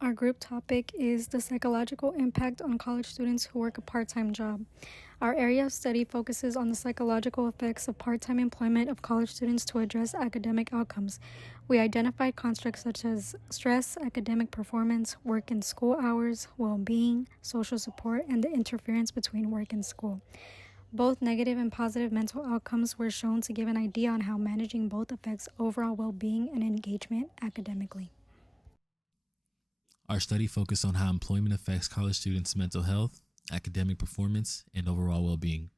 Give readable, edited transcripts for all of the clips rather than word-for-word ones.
Our group topic is the psychological impact on college students who work a part-time job. Our area of study focuses on the psychological effects of part-time employment of college students to address academic outcomes. We identified constructs such as stress, academic performance, work and school hours, well-being, social support, and the interference between work and school. Both negative and positive mental outcomes were shown to give an idea on how managing both affects overall well-being and engagement academically. Our study focused on how employment affects college students' mental health, academic performance, and overall well being.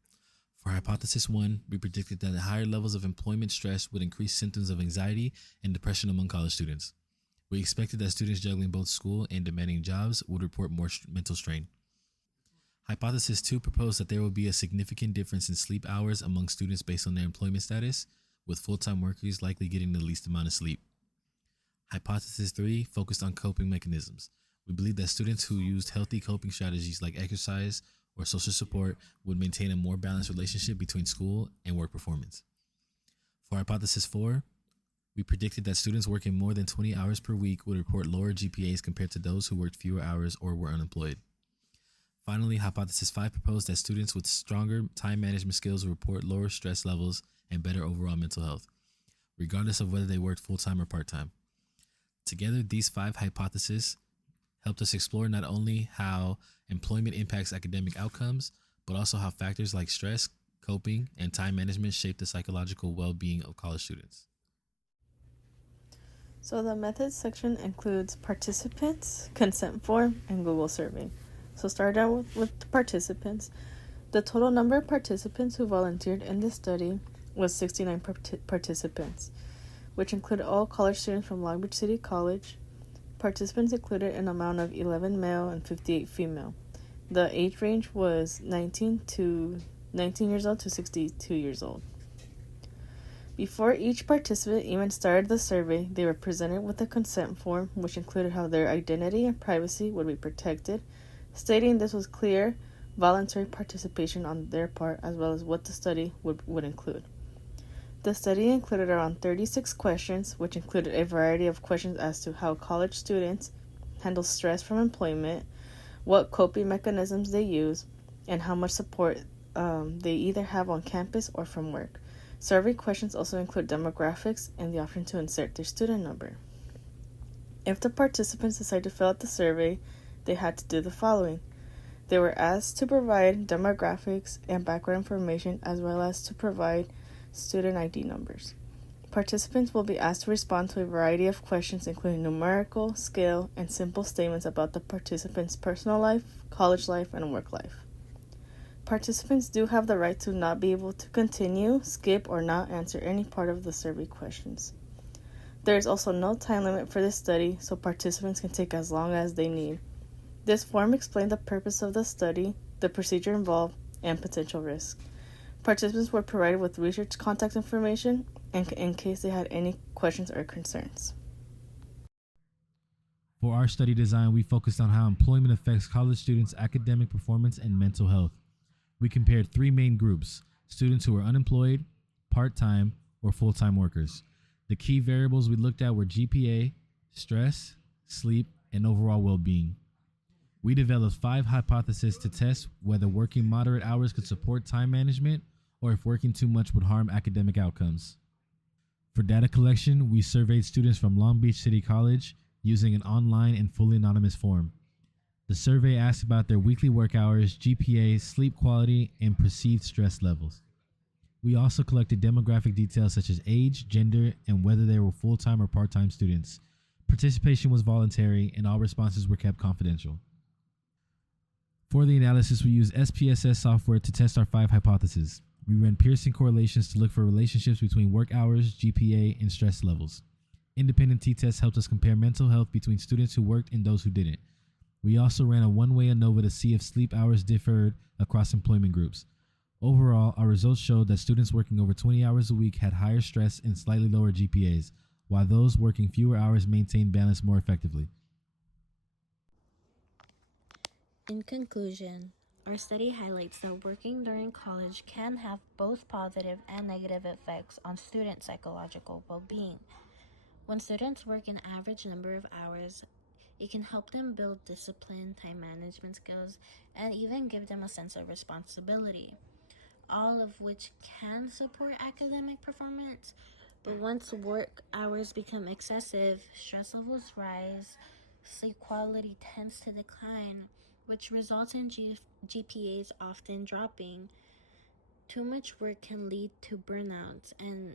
For hypothesis 1, we predicted that higher levels of employment stress would increase symptoms of anxiety and depression among college students. We expected that students juggling both school and demanding jobs would report more mental strain. Hypothesis 2 proposed that there would be a significant difference in sleep hours among students based on their employment status, with full time workers likely getting the least amount of sleep. Hypothesis 3 focused on coping mechanisms. We believe that students who used healthy coping strategies like exercise or social support would maintain a more balanced relationship between school and work performance. For hypothesis 4, we predicted that students working more than 20 hours per week would report lower GPAs compared to those who worked fewer hours or were unemployed. Finally, hypothesis 5 proposed that students with stronger time management skills would report lower stress levels and better overall mental health, regardless of whether they worked full-time or part-time. Together, these 5 hypotheses helped us explore not only how employment impacts academic outcomes, but also how factors like stress, coping, and time management shape the psychological well-being of college students. So the methods section includes participants, consent form, and Google survey. So start out with the participants. The total number of participants who volunteered in this study was 69 participants, which included all college students from Long Beach City College. Participants included an amount of 11 male and 58 female. The age range was 19 years old to 62 years old. Before each participant even started the survey, they were presented with a consent form, which included how their identity and privacy would be protected, stating this was clear, voluntary participation on their part, as well as what the study would include. The study included around 36 questions, which included a variety of questions as to how college students handle stress from employment, what coping mechanisms they use, and how much support they either have on campus or from work. Survey questions also include demographics and the option to insert their student number. If the participants decided to fill out the survey, they had to do the following. They were asked to provide demographics and background information, as well as to provide student ID numbers. Participants will be asked to respond to a variety of questions, including numerical, scale, and simple statements about the participant's personal life, college life, and work life. Participants do have the right to not be able to continue, skip, or not answer any part of the survey questions. There is also no time limit for this study, so participants can take as long as they need. This form explained the purpose of the study, the procedure involved, and potential risks. Participants were provided with research contact information in case they had any questions or concerns. For our study design, we focused on how employment affects college students' academic performance and mental health. We compared 3 main groups: students who were unemployed, part-time, or full-time workers. The key variables we looked at were GPA, stress, sleep, and overall well-being. We developed 5 hypotheses to test whether working moderate hours could support time management or if working too much would harm academic outcomes. For data collection, we surveyed students from Long Beach City College using an online and fully anonymous form. The survey asked about their weekly work hours, GPA, sleep quality, and perceived stress levels. We also collected demographic details such as age, gender, and whether they were full-time or part-time students. Participation was voluntary, and all responses were kept confidential. For the analysis, we used SPSS software to test our 5 hypotheses. We ran Pearson correlations to look for relationships between work hours, GPA, and stress levels. Independent t-tests helped us compare mental health between students who worked and those who didn't. We also ran a one-way ANOVA to see if sleep hours differed across employment groups. Overall, our results showed that students working over 20 hours a week had higher stress and slightly lower GPAs, while those working fewer hours maintained balance more effectively. In conclusion, our study highlights that working during college can have both positive and negative effects on student psychological well-being. When students work an average number of hours, It can help them build discipline, time management skills, and even give them a sense of responsibility, all of which can support academic performance. But once work hours become excessive, stress levels rise, sleep quality tends to decline, which results in GPAs often dropping. Too much work can lead to burnouts and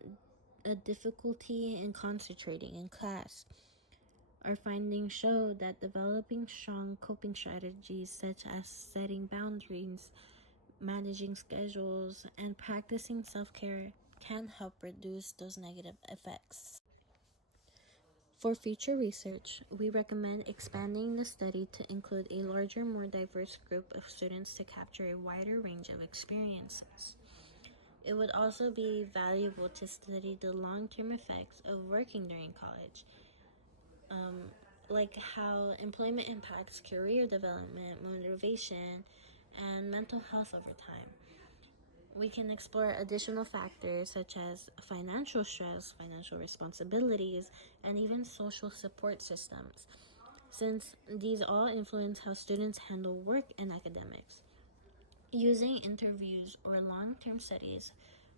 a difficulty in concentrating in class. Our findings show that developing strong coping strategies such as setting boundaries, managing schedules, and practicing self-care can help reduce those negative effects. For future research, we recommend expanding the study to include a larger, more diverse group of students to capture a wider range of experiences. It would also be valuable to study the long-term effects of working during college, like how employment impacts career development, motivation, and mental health over time. We can explore additional factors such as financial stress, financial responsibilities, and even social support systems, since these all influence how students handle work and academics. Using interviews or long-term studies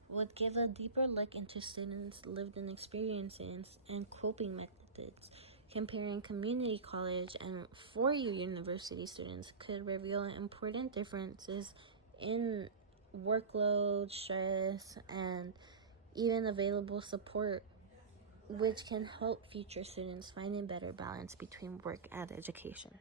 would give a deeper look into students' lived-in experiences and coping methods. Comparing community college and four-year university students could reveal important differences in workload, stress, and even available support, which can help future students find a better balance between work and education.